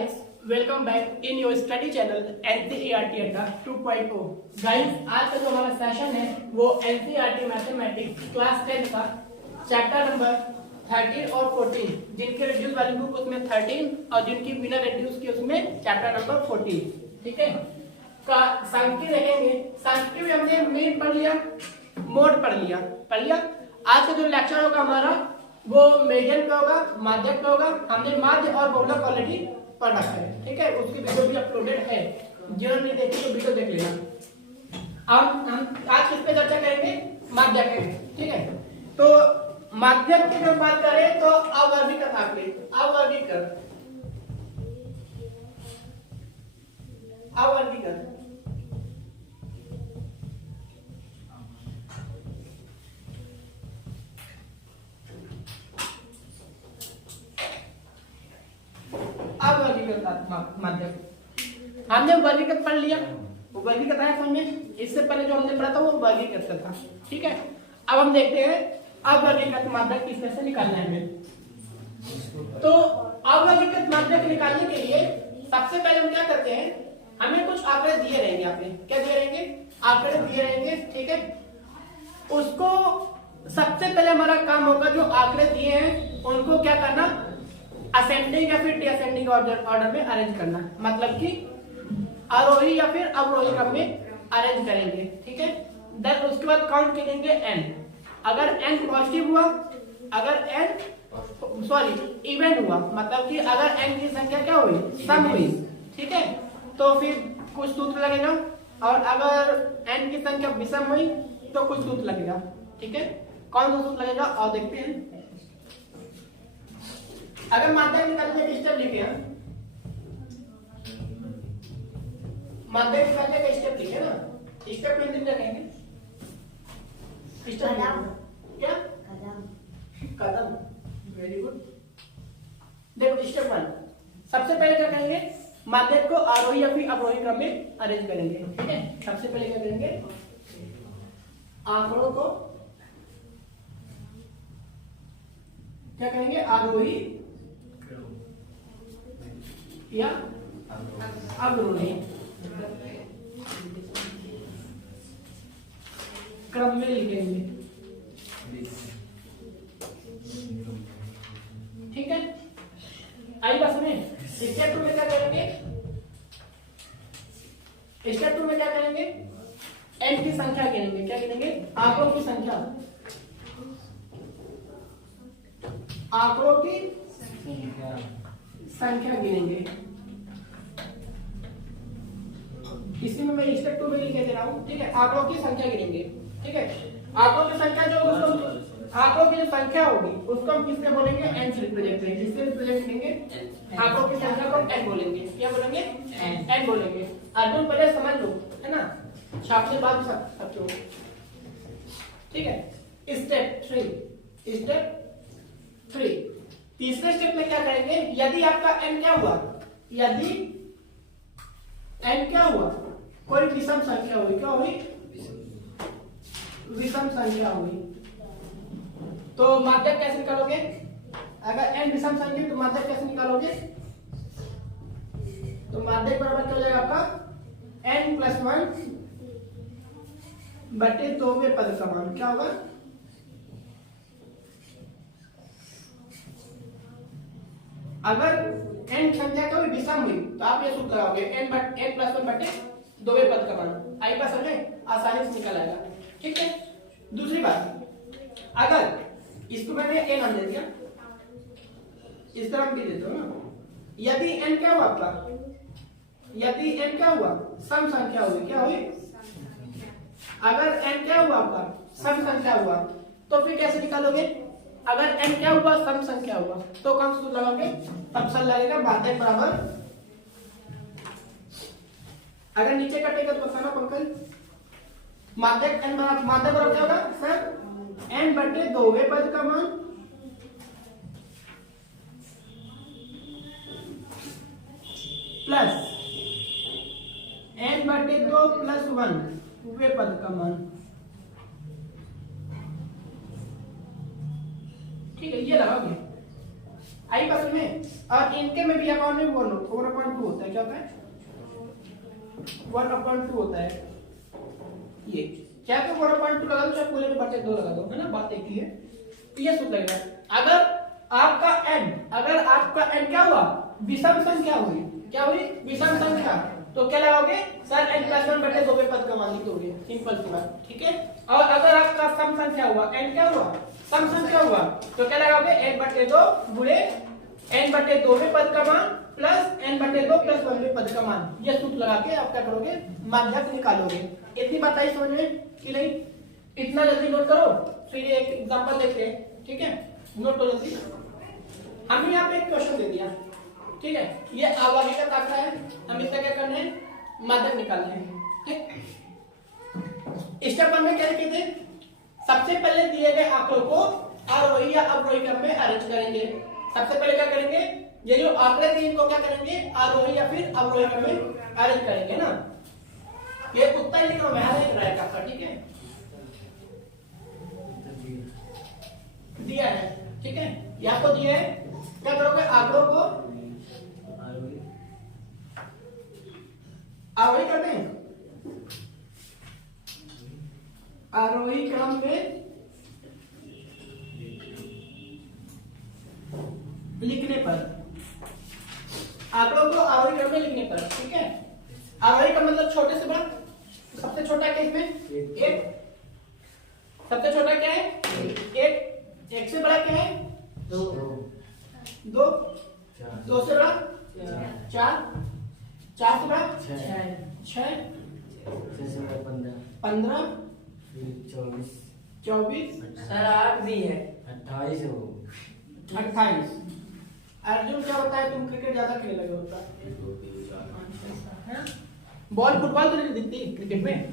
guys, welcome back in your study channel NCERT अड्डा 2.0। Guys, आज का जो हमारा सेशन है वो NCERT मैथमेटिक्स क्लास 10 का चैप्टर नंबर 13 और 14, जिनके रिड्यूस वाली बुक उसमें 13 और जिनकी बिना रिड्यूस की उसमें चैप्टर नंबर 14, ठीक है। का सांख्यिकी देखेंगे। सांख्यिकी में हमने मीन पढ़ लिया, मोड पढ़ लिया। आज का जो लेक्चर होगा हमारा वो मीडियन पे होगा, माध्यक पे होगा। हमने माध्य और बहुलक ऑलरेडी पढ़ रखा है, ठीक है। उसकी वीडियो भी अपलोडेड है, जिन्होंने नहीं देखी तो वीडियो देख लेना। अब हम आज किस पे चर्चा करेंगे? माध्यक पे, ठीक है। तो माध्यक की जब बात करें तो अवर्गीकृत आंकड़े, अवर्गीकृत माध्यक। हमने वर्गीकृत पढ़ लिया, वो वर्गीकृत है समझे। इससे पहले जो हमने पढ़ा था वो वर्गीकृत था, ठीक है। अब हम देखते हैं अवर्गीकृत माध्यक किस से निकालना है हमें। तो अवर्गीकृत माध्यक निकालने के लिए सबसे पहले हम क्या करते हैं, हमें कुछ आंकड़े दिए रहेंगे। यहाँ पे क्या दिए रहेंगे? आंकड़े दिए रहेंगे, ठीक है। उसको सबसे पहले हमारा काम होगा जो आंकड़े दिए हैं उनको क्या करना, असेंडिंग या फिर डिसेंडिंग ऑर्डर में अरेंज करना। मतलब कि आरोही या फिर अवरोही क्रम में अरेंज करेंगे, ठीक है। देन उसके बाद काउंट करेंगे n। अगर n पॉजिटिव हुआ, अगर n इवेंट हुआ, मतलब कि अगर n की संख्या क्या हुई, सम हुई, ठीक है, तो फिर कुछ सूत्र लगेगा। और अगर n की संख्या विषम हुई तो कुछ सूत्र लगेगा, ठीक है। कौन सा सूत्र लगेगा और देखते हैं। अगर माध्यक निकालने के स्टेप लिखे हैं, माध्यक निकालने का स्टेप लिखे ना, स्टेप में दिन रखेंगे। स्टेप क्या? कदम। Very good. देखो स्टेप 1, सबसे पहले क्या करेंगे, माध्यक को आरोही या फिर अवरोही क्रम में अरेंज करेंगे, ठीक है। सबसे पहले क्या करेंगे, आंकड़ों को क्या करेंगे, आरोही या अवरोही क्रम में लिखेंगे, ठीक है। आई बस में स्टेप 2 में क्या करेंगे, स्टेप 2 में क्या करेंगे, n की संख्या गिनेंगे। क्या गिनेंगे? आंकड़ों की संख्या, आंकड़ों की संख्या गिनेंगे। इसी में मैं स्टेप 2 में लिख दे रहा हूं, ठीक है। आंकड़ों की संख्या गिनेंगे, ठीक है। आंकड़ों की संख्या जो होगी, आंकड़ों की जो संख्या होगी उसको हम किससे बोलेंगे, n से रिप्रेजेंट करेंगे। किससे रिप्रेजेंट करेंगे? आंकड़ों की संख्या को n बोलेंगे। क्या बोलेंगे? n बोलेंगे। अर्जुन पहले समझ लो, है ना, छापने बाद सब ठीक है। स्टेप 3, तीसरे स्टेप में क्या करेंगे, यदि आपका n क्या हुआ, यदि n क्या हुआ, कोई विषम संख्या हुई, क्या हुई, विषम संख्या हुई, तो माध्यक कैसे निकालोगे? अगर n विषम संख्या तो माध्यक कैसे निकालोगे? तो माध्यक बराबर क्या हो जाएगा आपका n + 1 बटे 2वें पद का मान। क्या होगा? अगर n संख्या कोई विषम हुई तो आप ये सूत्र लगाओगे, n + 1 बटे 2वें पद का मान। आई बात समझे, आसानी से निकल आएगा, ठीक है। दूसरी बात, अगर इसको मैंने n मान दे दिया, इस तरह भी देते हो ना, यदि n क्या हुआ आपका, यदि n क्या हुआ, सम संख्या हुई, क्या हुई, अगर n क्या हुआ आपका, सम संख्या हुआ, तो फिर कैसे निकालोगे? अगर n क्या हुआ, सम संख्या हुआ, तो कौन सा सूत्र लगाओगे? तब लगेगा माध्यक बराबर, अगर नीचे कटेगा तो बताना पंकज, माध्यक बराबर क्या होगा सर, n बटे 2वें पद का मान प्लस n बटे 2 + 1वें पद का मान, ठीक है। ये लगाओगे, आई बात में। और इनके में भी अपॉन में 1/2 होता है। क्या होता है? 1/2 होता है। ये चाहे तो 1/2 लगा दो, चाहे पूरे में बटे 2 लगा दो, है ना, बात एक ही है। तो ये सूत्र लगेगा। अगर आपका n क्या हुआ? विषम संख्या हुई। क्या हुई? विषम संख्या। तो क्या लगाओगे सर? n+1 बटे 2 पद का मान लिखोगे, सिंपल सी बात, ठीक है। और अगर आपका सम संख्या हुआ, n क्या हुआ? सम संख्या हुआ, तो क्या लगाओगे? n/2 गुणे n/2 पद का मान प्लस n/2 प्लस 1 पद का मान। ये सूत्र लगा के आप क्या करोगे? माध्यक निकालोगे। इतनी बात आई समझ में कि नहीं? इतना जल्दी नोट करो, फिर एक एग्जांपल देखते हैं, ठीक है। नोट करो जल्दी। हमने यहाँ पे एक क्वेश्चन दे दिया, ठीक है। ये आवागी का ताका है, हम इसका क्या करना है? माध्यक निकालना है, ठीक। स्टेप 1 में क्या लिखे थे? सबसे पहले दिए गए आंकड़ों को आरोही या अवरोही क्रम में अरेंज करेंगे। सबसे पहले क्या करेंगे? ये जो आंकड़े थे इनको क्या करेंगे? आरोही या फिर अवरोही क्रम में अरेंज करेंगे ना। ये उत्तर लिख रहा मैं, लिख रहा है आपका, ठीक है, दिया है, ठीक है। यहाँ को दिया है, क्या करोगे? आंकड़ों को आरोही करते हैं, आरोही क्रम में लिखने पर, आंकड़ों को आरोही क्रम में लिखने पर, ठीक है। आरोही का मतलब छोटे से बड़ा। सबसे छोटा क्या इसमें? 1। सबसे छोटा क्या है? 1। 1 से बड़ा क्या है? 2। 2 से बड़ा 4। 4 से बड़ा 6। 6 से बड़ा 15। 24। सर 8 भी है। 28 हो। 28। अर्जुन क्या होता है? तुम क्रिकेट ज्यादा खेलने लगे होता है। बॉल फुटबॉल तो नहीं दिखती क्रिकेट में,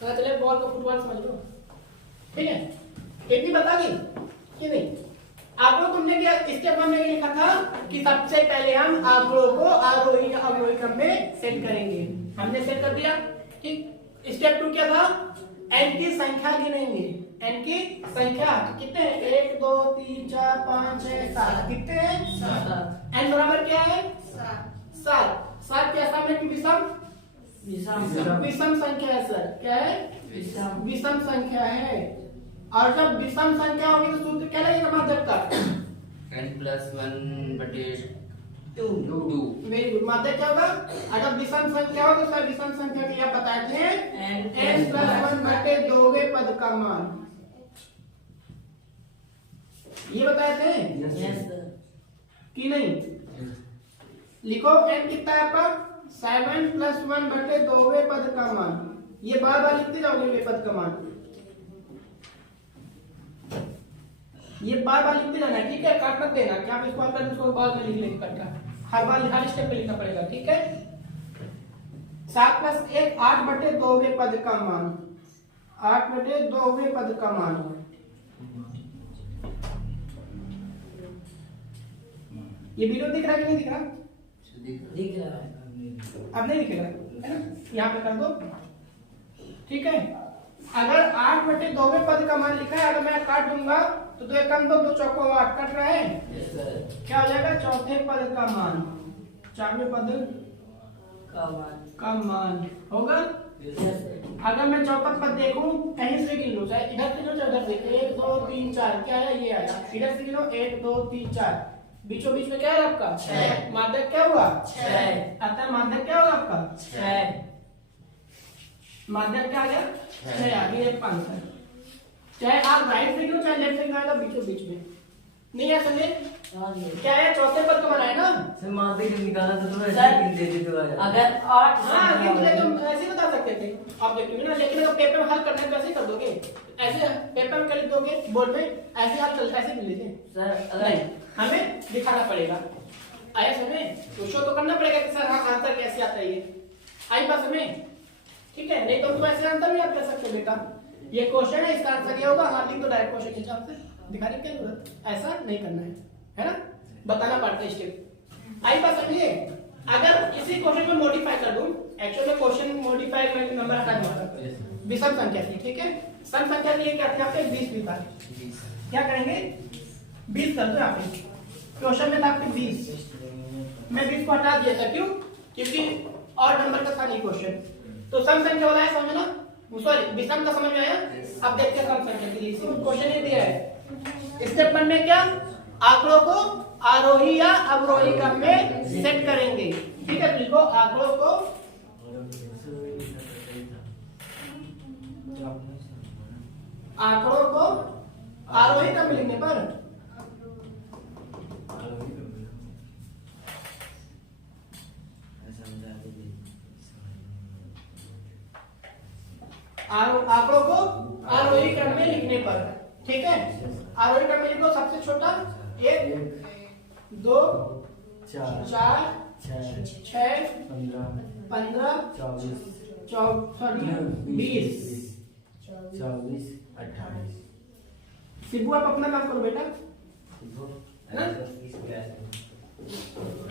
तो चले बॉल को फुटबॉल समझ लो, ठीक है। इतनी बता दी कि नहीं? आपको तुमने क्या स्टेप 1 में लिखा था कि सबसे पहले हम आंकड़ों को आरोही या अवरोही क्रम में सेट करेंगे। हमने सेट कर दिया, ठीक। स्टेप 2 क्या था? n की संख्या गिनेंगे। n की संख्या कितने हैं? 1 2 3 4 5 6 7। कितने हैं? 7। n बराबर क्या है? 7। 7 क्या सामने की विषम संख्या है सर। क्या है? विषम संख्या है। और जब विषम संख्या होगी तो सूत्र क्या लगेगा माध्यक का? n+1 बटे 2। Very good. माध्यक क्या होगा? और जब विषम संख्या हो तो सर विषम संख्या को क्या बताए थे? n+1 बटे 2 पद का मान, ये बताए थे कि नहीं? लिखो n कितना है आपका? 7+1 बटे 2 पद का मान। ये बार बार लिखते जाओगे वे पद का मान, ये बार बार लिखते जाना, ठीक है। काट मत देना कि आप इसको अंदर उसको बाद में लिख लेंगे कटका, हर बार हर स्टेप पे लिखना पड़ेगा, ठीक है। 7 + 1 8 बटे 2 पद का मान, 8 बटे 2 पद का मान। ये वीडियो दिख रहा है कि नहीं दिख रहा? दिख रहा है। अब नहीं दिखेगा, है ना? यहाँ पे कर दो, ठीक है। अगर 8 बटे 2 पद का मान लिखा है, अगर मैं काट दूंगा तो 2 एकम 2 2 चौको 8 कट रहा है। क्या हो जाएगा? चौथे पद का मान, 4वें पद का मान होगा। अगर मैं चौथा पद देखूं, कहीं से गिन लो, चाहे इधर से लो चाहे उधर से, 1 2 3 4 क्या है? ये आया। इधर से गिनो 1 2 3 4, बीचों बीच में क्या है आपका? 6। माध्यक क्या हुआ? 6। अतः माध्यक क्या होगा आपका? 6। माध्यक क्या आ गया? 6 आ गया। 5 है। चाहे आप राइट से गिनो चाहे लेफ्ट से गिनो, बीचों बीच में नहीं है। समझे क्या है? चौथे पद का मान है ना सर। माध्यक निकाला तो ऐसे गिन देते थे अगर 8। हाँ गिन ले, तुम ऐसे बता सकते थे आप देखोगे ना। लेकिन अगर पेपर में हल करना है तो ऐसे कर दोगे, ऐसे पेपर में कर दोगे, बोर्ड में ऐसे हल कर, ऐसे गिन लीजिए सर। नहीं, हमें दिखाना पड़ेगा। आया समय तो शो तो करना पड़ेगा कि सर हाँ आंसर कैसे आता है। ये आई बात में, ठीक है। नहीं तो तुम ऐसे आंसर नहीं आप कर सकते बेटा। ये क्वेश्चन है, इसका आंसर ये होगा। हाँ लिख दो डायरेक्ट क्वेश्चन के हिसाब से, दिखाने की क्या जरूरत? ऐसा नहीं करना है ना, बताना पड़ता है स्टेप। आई बात समझिए। अगर इसी क्वेश्चन को मॉडिफाई कर दूं, एक्चुअली में क्वेश्चन मॉडिफाई करके नंबर हटा दूंगा। विषम संख्या थी, ठीक है। सम संख्या के लिए क्या थे आपके? 20 भी था। क्या करेंगे? 20 कर दो यहाँ पे, क्वेश्चन में था आपके 20, मैं 20 को हटा दिया था, क्यों? क्योंकि और नंबर का था नहीं क्वेश्चन। तो सम संख्या वाला है, समझना, सॉरी विषम का समझ में आया। अब देखते हैं सम संख्या के लिए क्वेश्चन ये दिया है। स्टेप 1 में क्या, आंकड़ों को आरोही या अवरोही क्रम में सेट करेंगे। ठीक है, लिखो आंकड़ों को आरोही क्रम में लिखने पर आंकड़ों को आरोही क्रम में लिखने पर। ठीक है, आरोही क्रम में लिखो, सबसे छोटा 1 2 4 6 15 20। शिबू आप अपना काम करो बेटा, है ना?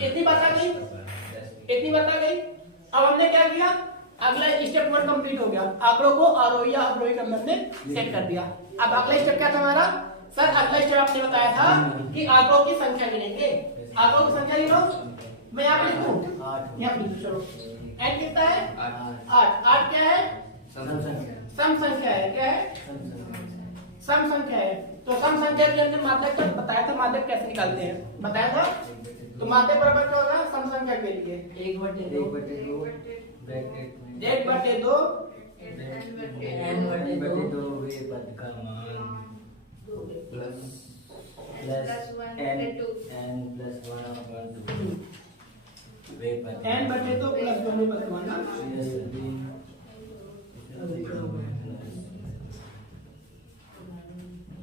इतनी बात आ गई। अब हमने क्या किया, अगला स्टेप 1 कंप्लीट हो गया, आंकड़ों को आरोही या अवरोही क्रम में सेट कर दिया। अब अगला स्टेप क्या था हमारा? सर अगला स्टेप आपने बताया था कि आंकड़ों की संख्या गिनेंगे। आंकड़ों की संख्या गिनो, मैं यहाँ पे लिखूं, यहाँ पे लिखो, चलो। n कितना है? 8। 8 क्या है? सम संख्या है। क्या है? सम संख्या है। तो सम संख्या के अंदर मात्रक का बताया था, मात्रक कैसे निकालते हैं बताया था। तो मात्रक बराबर क्या होगा सम संख्या के लिए? 1/2 n/2 वे पद का मान प्लस n+1/2 वे पद n/2 प्लस 1 वे पद का मान।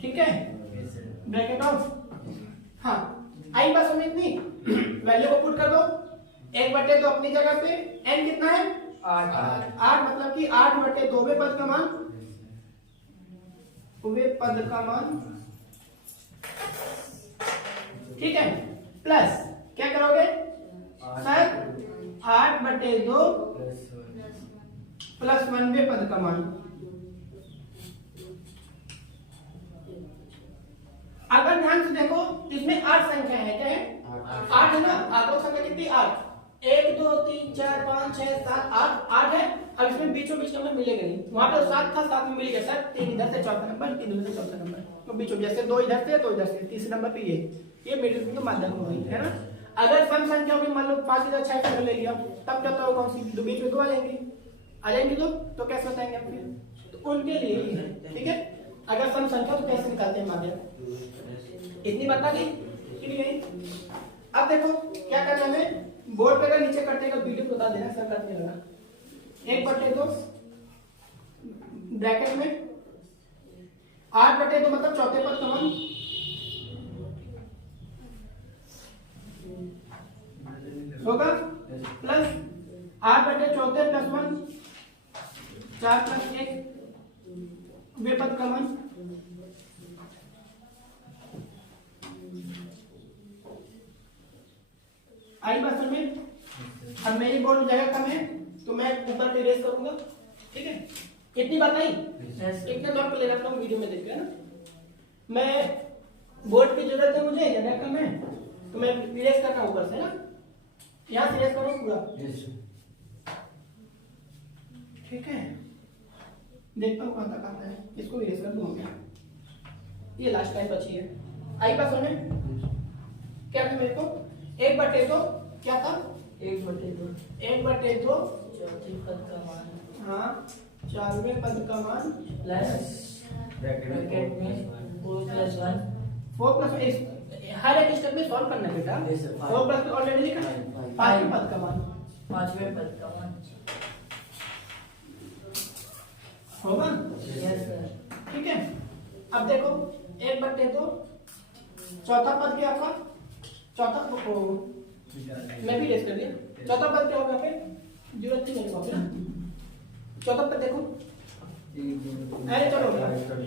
ठीक है, ब्रैकेट ऑफ, हाँ आई बस हमें इतनी वैल्यू को पुट कर दो। 1/2 अपनी जगह पे, n कितना है? 8 मतलब कि 8/2 वे पद का मान, ठीक है, प्लस क्या करोगे सर? 8/2 प्लस 1 वे पद का मान। अगर ध्यान से देखो इसमें 8 संख्या है, क्या है? 8 है ना। आंकड़ों संख्या कितनी? 8। 1 2 3 4 5 6 7 8 है। अब इसमें बीचों बीच नंबर मिलेगा नहीं, वहां पे 7 था, 7 में मिल गया सर। 3 इधर से चौथा नंबर, 3 इधर से चौथा नंबर, तो बीचों जैसे 2 इधर से तो इधर से, तीसरे नंबर पे ये मिडिल में माध्यम हो गई है ना। अगर सम संख्या होगी, मान लो 5 इधर 6 कर ले लिया, तब क्या होगा? कौन सी? दो बीच में 2 आ जाएंगे तो कैसे बताएंगे हम फिर? तो उनके लिए ही है। ठीक है, अगर सम संख्या तो कैसे निकालते हैं माध्यम, इतनी बता गई। अब देखो क्या करना है, बोर्ड पे अगर नीचे करते हैं वीडियो को बता देना, सर करने लगा। 1/2 ब्रैकेट में 8/2 मतलब चौथे पद का मान, होगा प्लस 8/4 प्लस 1 4 प्लस 1 वे पद का मान। आई बात में। अब मेरी बोर्ड जगह कम है तो मैं ऊपर पे रेस करूंगा। ठीक है, कितनी बात आई? इतने नोट पे ले रखता हूँ, वीडियो में देख ना। मैं बोर्ड की जरूरत है, मुझे जगह कम है तो मैं रेस कर रहा हूँ ऊपर से ना, यहाँ से रेस करो पूरा। ठीक है, देखता हूँ कहाँ तक आता है, इसको भी रेस कर दूंगा। ये लास्ट टाइम बची है। आई बात सुने क्या था मेरे को? 1/2 क्या था? 1/2 चौथे पद का मान, हाँ 4वें पद का मान प्लस ब्रैकेट में 4+1 हर एक स्टेप में सॉल्व करना है बेटा। 4+ ऑलरेडी लिखा है। 5वें पद का मान, 5वें पद का मान होगा। Yes sir. ठीक है, अब देखो 1/2 चौथा पद क्या आपका? चौथा को मैं भी रेस कर दिया। चौथा पद क्या होगा? फिर जरूरत नहीं मेरे को ना। चौथा पद देखो, अरे चलो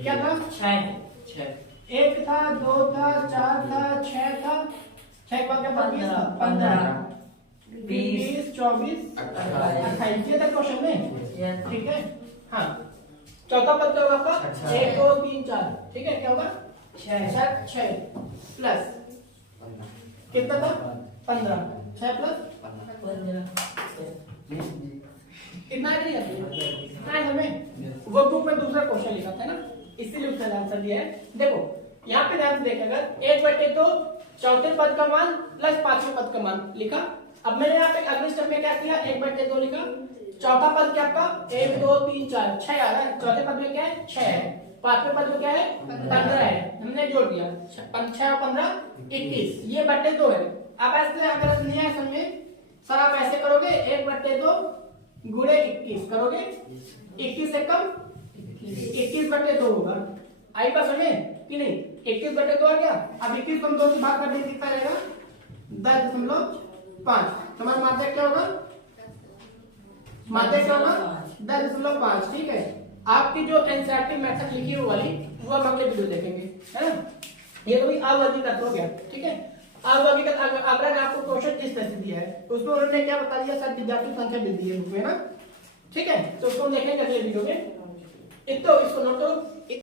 क्या था? 6 1 था, 2 था, 4 था, 6 था। 6 का क्या? 15 20 24 28 ये तक क्वेश्चन में। ठीक है, हाँ चौथा पद क्या होगा आपका? 1 2 3 4। ठीक है, क्या होगा? 6 प्लस कितना था 15, 6 प्लस कितना है हमें वो बुक में दूसरा क्वेश्चन लिखा था ना, इसीलिए उसका आंसर दिया है। देखो यहाँ पे ध्यान से देखिए, अगर 1/2 चौथे पद का मान प्लस पांचवें पद का मान लिखा। अब मैंने यहाँ पे अगले स्टेप में क्या किया, 1/2 लिखा, चौथा पद क्या आपका 1 2 3 4 6 आ रहा है, चौथे पद में क्या है 6 है, पांचवें पद में क्या है 15 है, हमने जोड़ दिया 6 और 15 21, ये 2 है। अब ऐसे अगर लिया है समझ में सर, आप ऐसे करोगे 1/2 गुणे 21 करोगे, 21 से कम 21/2 होगा। आई बात समझे कि नहीं, 21/2 आ गया। अब 21 को हम 2 से भाग कर देंगे, कितना रहेगा 10.5। तुम्हारा माध्यक क्या होगा, माध्यक क्या होगा 10.5। ठीक है, आपकी जो एनसीईआरटी मेथड लिखी हुई वाली वो हम अगले वीडियो देखेंगे, है ना। ये तो भी अवर्गीकृत हो गया। ठीक है, अवर्गीकृत अगर आपको क्वेश्चन इस तरह से दिया है तो उसमें उन्होंने क्या बता दिया, सर विद्यार्थी संख्या भी दी है बुक में ना। ठीक है, तो उसको देखेंगे अगले वीडियो में। इसको नोट करो।